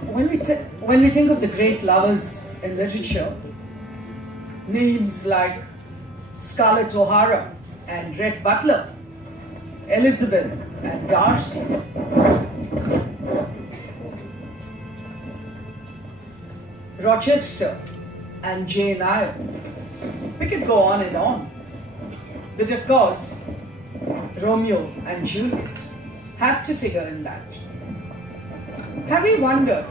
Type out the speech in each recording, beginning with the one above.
When we think of the great lovers in literature, names like Scarlett O'Hara and Rhett Butler, Elizabeth and Darcy, Rochester and Jane Eyre. We could go on and on. But of course, Romeo and Juliet have to figure in that. Have you wondered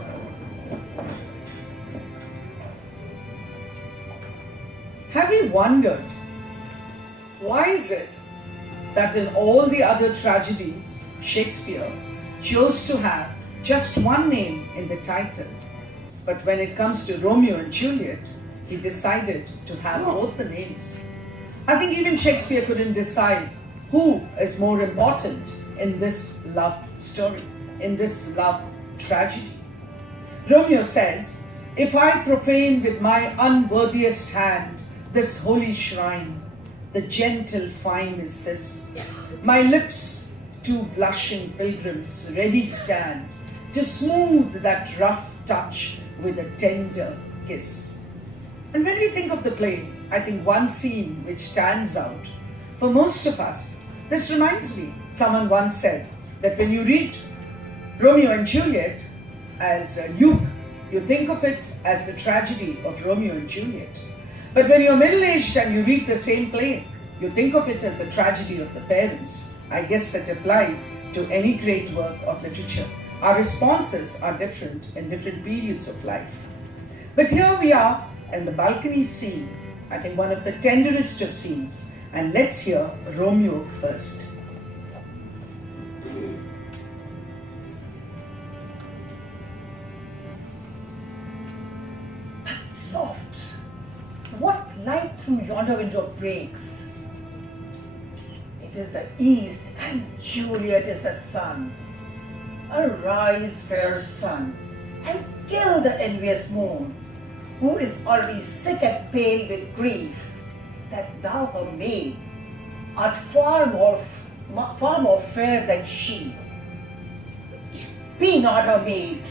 why is it that in all the other tragedies, Shakespeare chose to have just one name in the title, but when it comes to Romeo and Juliet, he decided to have both the names? I think even Shakespeare couldn't decide who is more important in this love story, in this love tragedy. Romeo says, "If I profane with my unworthiest hand this holy shrine, the gentle fine is this. My lips, two blushing pilgrims, ready stand to smooth that rough touch with a tender kiss." And when we think of the play, I think one scene which stands out for most of us, this reminds me, someone once said that when you read Romeo and Juliet as a youth, you think of it as the tragedy of Romeo and Juliet. But when you're middle-aged and you read the same play, you think of it as the tragedy of the parents. I guess that applies to any great work of literature. Our responses are different in different periods of life. But here we are in the balcony scene, I think one of the tenderest of scenes. And let's hear Romeo first. Soft, what light through yonder window breaks? It is the east, and Juliet is the sun. Arise, fair sun, and kill the envious moon, who is already sick and pale with grief, that thou, her maid, art far more fair than she. Be not her maid,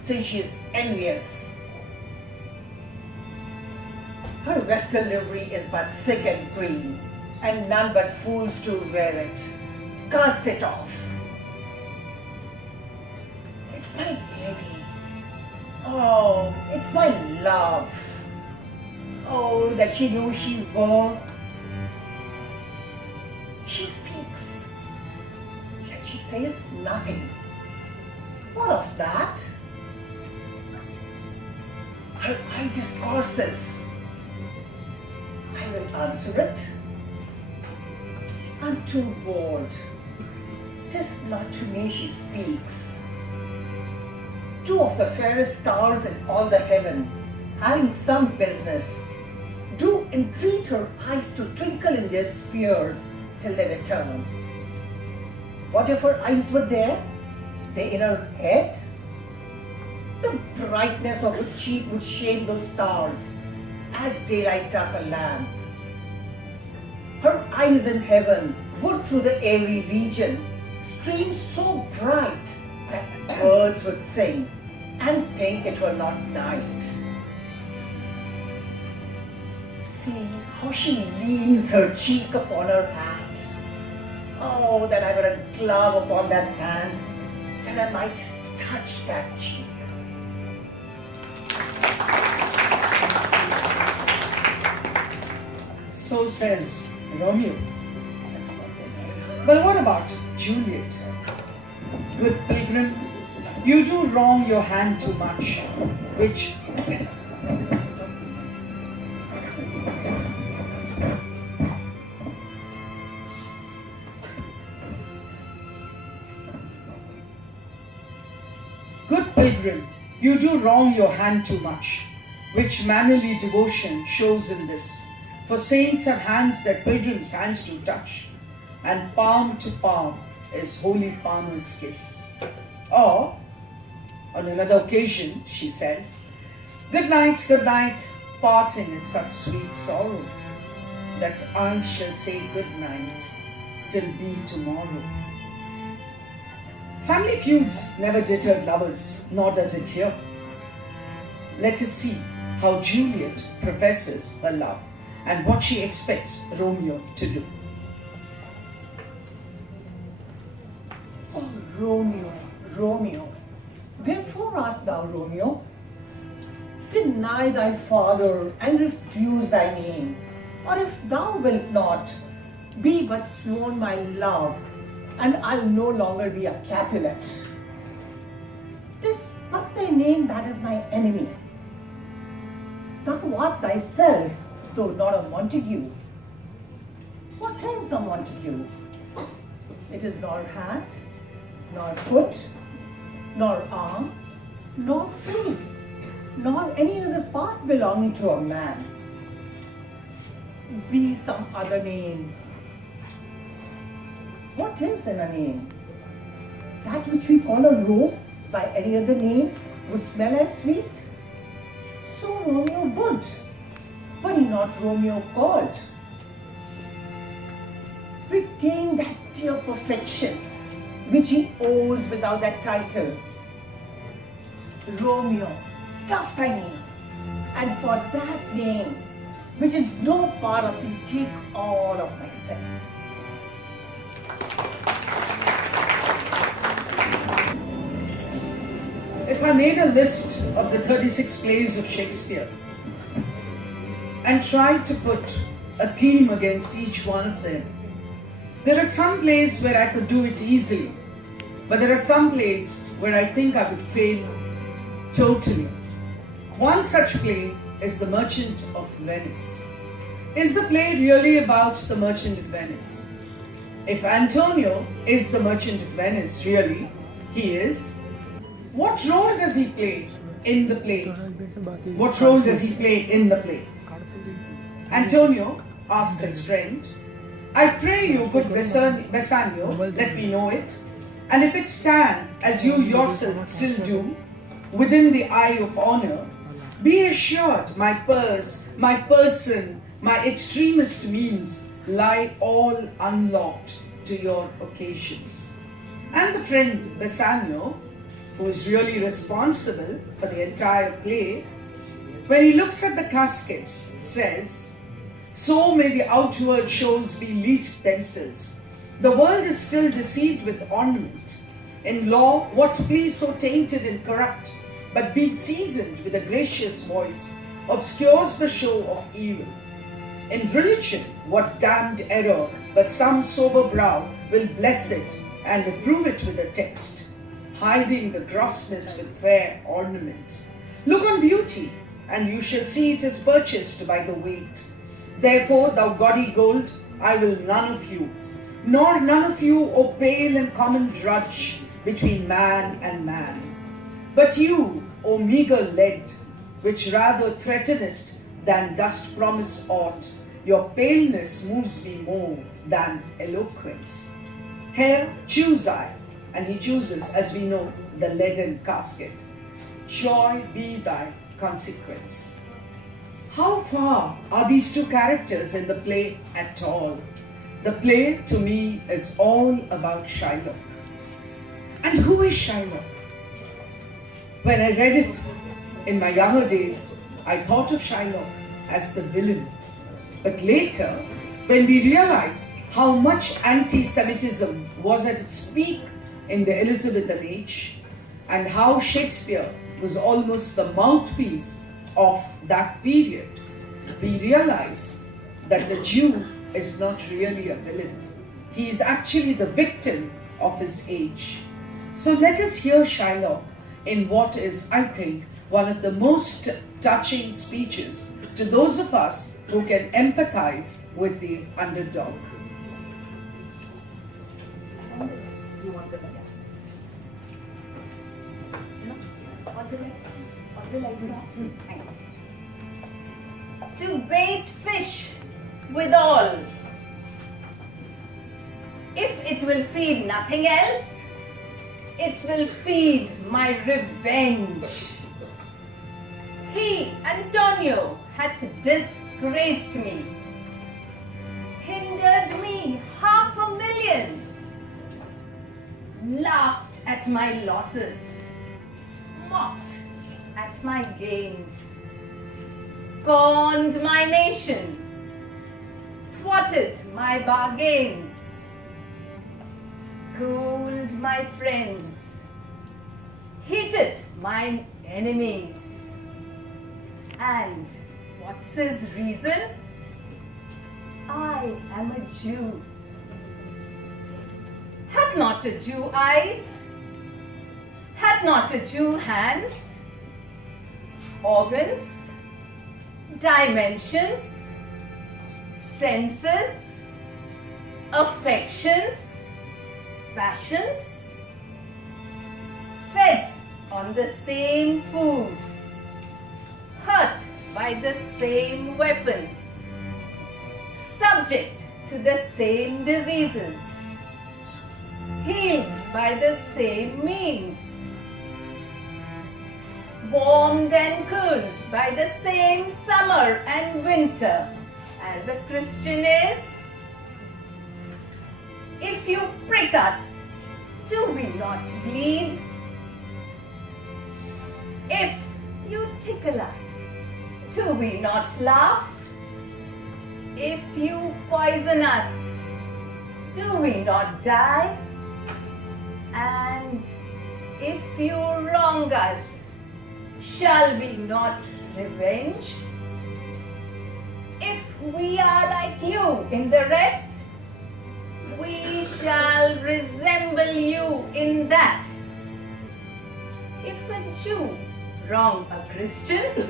since she is envious. Her vestal livery is but sick and green, and none but fools do wear it. Cast it off. It's my lady. Oh, it's my love. Oh, that she knew she were. She speaks, yet she says nothing. What of that? Her eye discourses. I will answer it. I'm too bored. 'Tis not to me she speaks. Two of the fairest stars in all the heaven, having some business, do entreat her eyes to twinkle in their spheres till they return. What if her eyes were there? They in her head? The brightness of her cheek would shame those stars, as daylight doth a lamp. Her eyes in heaven would through the airy region stream so bright that birds would sing and think it were not night. See how she leans her cheek upon her hat. Oh, that I were a glove upon that hand, that I might touch that cheek. So says Romeo. But what about Juliet? Good pilgrim, you do wrong your hand too much, which Good pilgrim, you do wrong your hand too much, which mannerly devotion shows in this. For saints have hands that pilgrims' hands do touch, and palm to palm is holy palmer's kiss. Or, on another occasion, she says, good night, parting is such sweet sorrow, that I shall say good night till be tomorrow. Family feuds never deterred lovers, nor does it here. Let us see how Juliet professes her love and what she expects Romeo to do. Oh, Romeo, Romeo, wherefore art thou, Romeo? Deny thy father and refuse thy name, or if thou wilt not, be but sworn my love, and I'll no longer be a Capulet. 'Tis but thy name that is my enemy. Thou art thyself, though not a Montague. What is a Montague? It is nor hand, nor foot, nor arm, nor face, nor any other part belonging to a man. Be some other name. What is in a name? That which we call a rose by any other name would smell as sweet. So Romeo would, were he not Romeo called. Retain that dear perfection which he owes without that title. Romeo, doff thy name, and for that name, which is no part of thee, take all of myself. If I made a list of the 36 plays of Shakespeare and tried to put a theme against each one of them, there are some plays where I could do it easily, but there are some plays where I think I would fail totally. One such play is The Merchant of Venice. Is the play really about the Merchant of Venice? If Antonio is the Merchant of Venice, really, he is. What role does he play in the play? What role does he play in the play? Antonio asked his friend, I pray you, good Bassanio, let me know it, and if it stand, as you yourself still do, within the eye of honor, be assured my purse, my person, my extremest means lie all unlocked to your occasions. And the friend Bassanio, who is really responsible for the entire play, when he looks at the caskets, says, so may the outward shows be least themselves. The world is still deceived with ornament. In law, what please so tainted and corrupt, but being seasoned with a gracious voice, obscures the show of evil. In religion, what damned error, but some sober brow will bless it and approve it with a text, hiding the grossness with fair ornament. Look on beauty, and you shall see it is purchased by the weight. Therefore, thou gaudy gold, I will none of you, nor none of you, O pale and common drudge between man and man. But you, O meagre lead, which rather threatenest than dost promise aught, your paleness moves me more than eloquence. Here choose I, and he chooses, as we know, the leaden casket. Joy be thy consequence. How far are these two characters in the play at all? The play to me is all about Shylock. And who is Shylock? When I read it in my younger days, I thought of Shylock as the villain. But later, when we realized how much anti-Semitism was at its peak in the Elizabethan age, and how Shakespeare was almost the mouthpiece of that period, we realize that the Jew is not really a villain. He is actually the victim of his age. So let us hear Shylock in what is, I think, one of the most touching speeches to those of us who can empathize with the underdog. You want the letter? No? On the letter? To bait fish withal. If it will feed nothing else, it will feed my revenge. He, Antonio, hath disgraced me, hindered me 500,000, laughed at my losses, mocked at my gains, scorned my nation, thwarted my bargains, cooled my friends, heated my enemies. And what's his reason? I am a Jew. Had not a Jew eyes? Had not a Jew hands, organs, dimensions, senses, affections, passions? Fed on the same food, hurt by the same weapons, subject to the same diseases, healed by the same means, warmed and cooled by the same summer and winter as a Christian is? If you prick us, do we not bleed? If you tickle us, do we not laugh? If you poison us, do we not die? And if you wrong us, shall we not revenge? If we are like you in the rest, we shall resemble you in that. If a Jew wrong a Christian,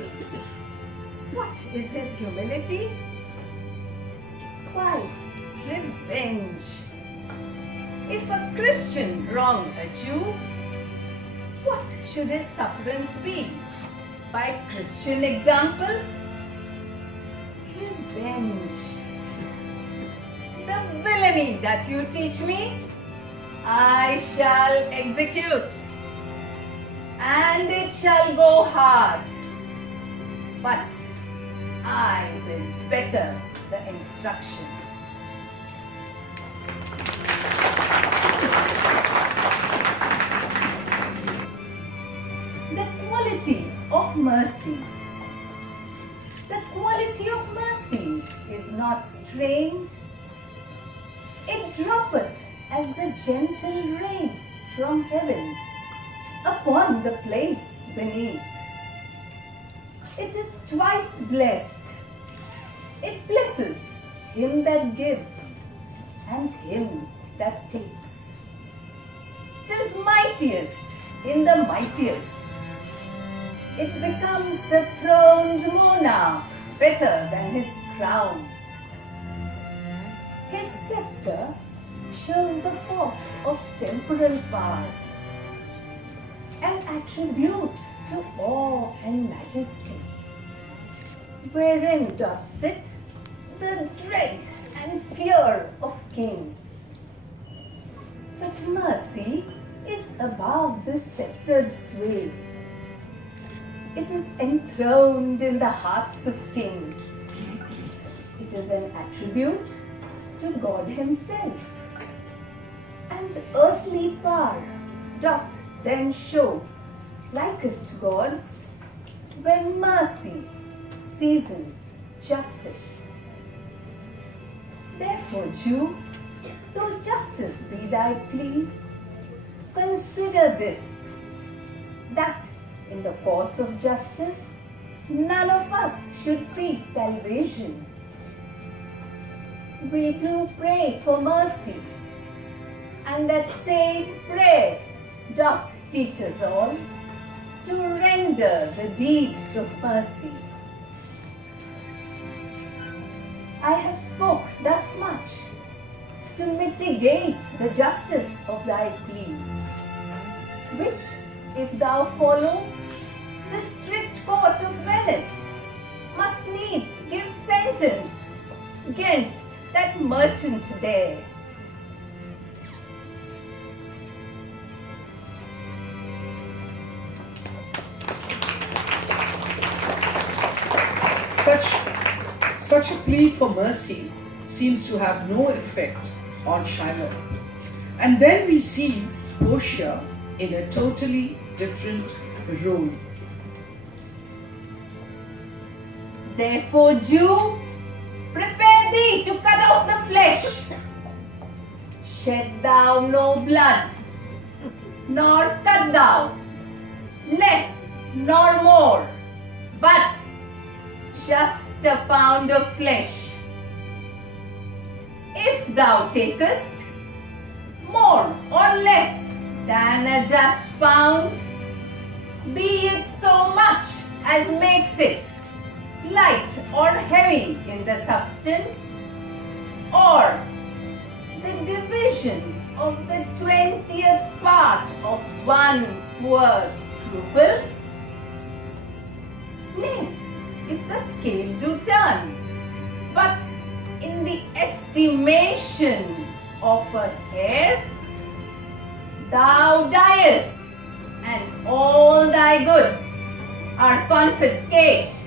what is his humility? Why, revenge. If a Christian wrong a Jew, what should his sufferance be? By Christian example? Revenge. The villainy that you teach me, I shall execute, and it shall go hard, but I will better the instruction. The quality of mercy. The quality of mercy is not strained. It droppeth as the gentle rain from heaven upon the place beneath. It is twice blessed. It blesses him that gives and him that takes. 'Tis mightiest in the mightiest. It becomes the throned monarch better than his crown. His scepter shows the force of temporal power, an attribute to awe and majesty, wherein doth sit the dread and fear of kings. But mercy is above this sceptred sway. It is enthroned in the hearts of kings. It is an attribute to God himself. And earthly power doth then show, likest gods, when mercy seasons justice. Therefore, Jew, though justice be thy plea, consider this, that in the course of justice, none of us should see salvation. We do pray for mercy, and that same prayer doth teach us all to render the deeds of mercy. I have spoke thus much to mitigate the justice of thy plea, which, if thou follow, the strict court of Venice must needs give sentence against that merchant there. Such a plea for mercy seems to have no effect on Shiloh. And then we see Portia in a totally different role. Therefore, Jew, prepare thee to cut off the flesh. Shed thou no blood, nor cut thou, less nor more, but just a pound of flesh. If thou takest more or less than a just pound, be it so much as makes it light or heavy in the substance, or the division of the 20th part of one poor scruple. Nay, if the scale do turn, but in the estimation of a hair, thou diest, and all thy goods are confiscate.